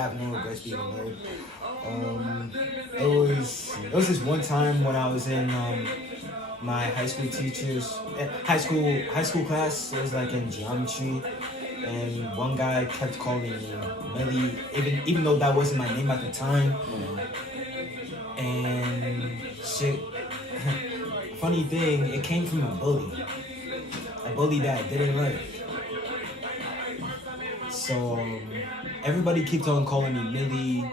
have no regrets being a nerd. It was this one time when I was in my high school class. It was like in geometry, and one guy kept calling me Mxlly, even though that wasn't my name at the time. And shit. Funny thing, it came from a bully that I didn't like. So everybody kept on calling me Mxlly.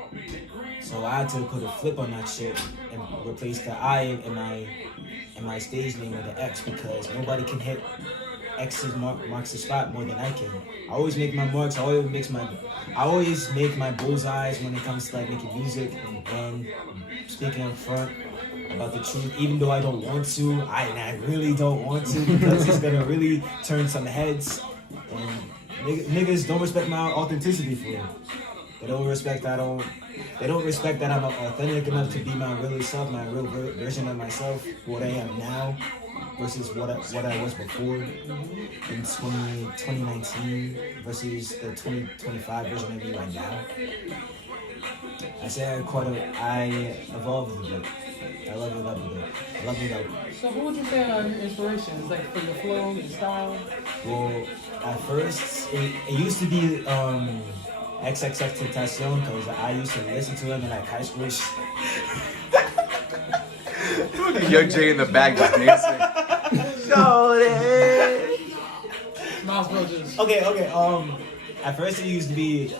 So I had to put a flip on that shit and replace the I in my stage name with the X, because nobody can hit X's marks the spot more than I can. I always make my marks. I always make my bullseyes when it comes to like making music and speaking up front about the truth, even though I don't want to. I really don't want to, because it's gonna really turn some heads. And niggas don't respect my authenticity for it. They don't respect that I'm authentic enough to be my real self, my real version of myself, what I am now versus what I was before in 2019 versus the 2025 version of me right now. I say I evolved a bit. I leveled up a bit. So who would you say are your inspirations? Like for your flow, your style? Well, at first, it used to be XXX Tentacion, because I used to listen to him in like high school. Young Jay in the back just dancing. Okay. At first it used to be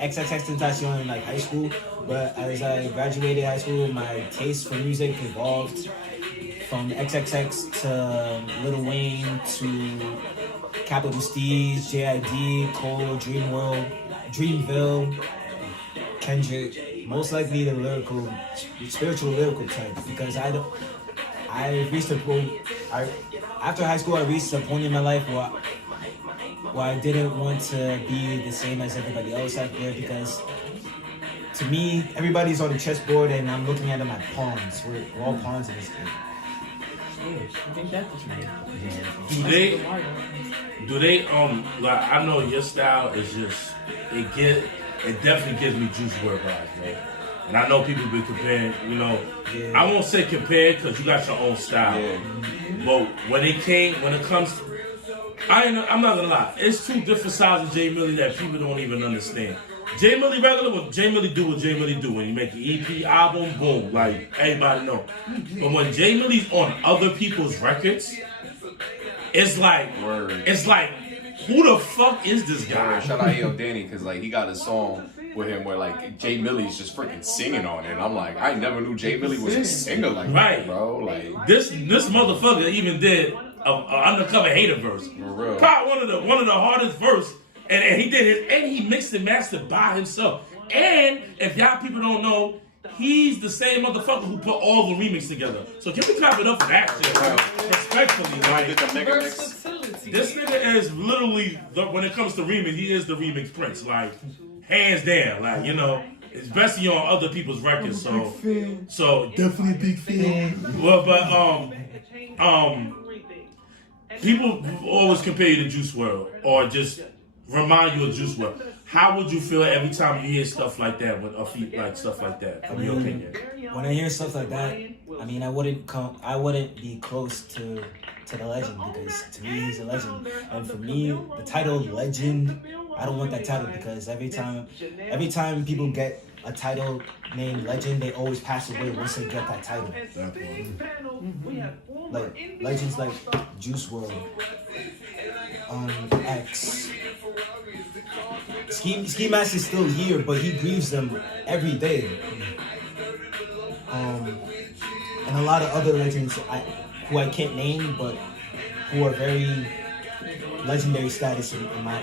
XXX Tentacion in like high school, but as I graduated high school, my taste for music evolved from XXX to Lil Wayne to Capital Steez, JID, Cole, Dreamville, Kendrick. Most likely the spiritual lyrical type, because I reached a point. After high school, I reached a point in my life where I didn't want to be the same as everybody else out there, because to me, everybody's on the chessboard and I'm looking at them at pawns. We're all pawns in this thing. I think that's what you mean. Do they like, I know your style is just it definitely gives me Juice WRLD vibes, man. And I know people be comparing, I won't say compare because you got your own style. Yeah. But when it comes, I'm not gonna lie, it's two different sides of Jay Mxlly that people don't even understand. Jay Mxlly regular, when Jay Mxlly do what Jay Mxlly do, when you make an EP album, boom, like everybody know. But when Jay Mxlly's on other people's records, it's like, who the fuck is this guy? Shout out Yo Danny, because like he got a song with him where like Jay Mxlly's just freaking singing on it, and I'm like, I never knew Jay Mxlly was a singer like that, bro. Like this motherfucker even did a undercover hater verse. For real. Probably one of the hardest verse, and he did it, and he mixed and mastered by himself. And if y'all people don't know, he's the same motherfucker who put all the remix together. So can we clap it up for that shit? Right? Respectfully, like this nigga is literally when it comes to remix, he is the remix prince, like hands down, like especially on other people's records. So definitely a big fan. Well, but people always compare you to Juice WRLD or just remind you of Juice WRLD. How would you feel every time you hear stuff like that, like stuff like that? From your opinion, when I hear stuff like that, I mean, I wouldn't be close to the legend, because to me he's a legend, and for me the title legend, I don't want that title, because every time people get a title named legend, they always pass away once they get that title. Like legends like Juice WRLD, X. Ski Mask is still here, but he grieves them every day. And a lot of other legends who I can't name, but who are very legendary status in my